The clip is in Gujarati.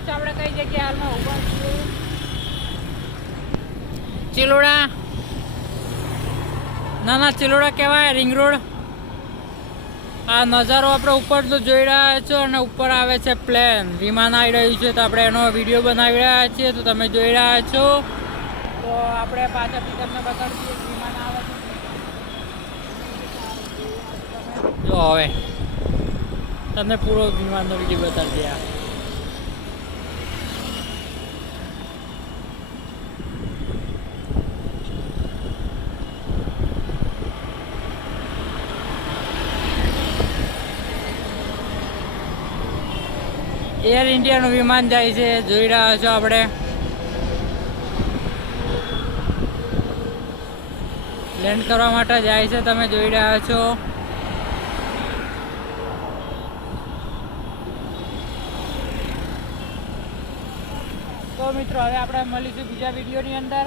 આવ્યા છો આપણે કઈ જગ્યાએ હાલમાં ઊભા છીએ? ચિલોડા. ના ચિલોડા કહેવાય, રિંગ રોડ. આ નજારો આપણે ઉપર તો જોઈ રહ્યા છો અને ઉપર આવે છે પ્લેન, વિમાન આવી રહ્યું છે. તો આપણે એનો વિડીયો બનાવી રહ્યા છીએ, તો તમે જોઈ રહ્યા છો. તો આપણે પાછળથી તમને બતાડી દઈએ વિમાન આવે છે. જો હવે તમને પૂરો વિમાનનો વિડીયો બતાડી દે. એર ઇન્ડિયાનું વિમાન જાય છે, જોઈ રહ્યા છો આપણે. લેન્ડ કરવા માટે જાય છે, તમે જોઈ રહ્યા છો. તો મિત્રો હવે આપણે મળીશું બીજા વિડીયોની અંદર.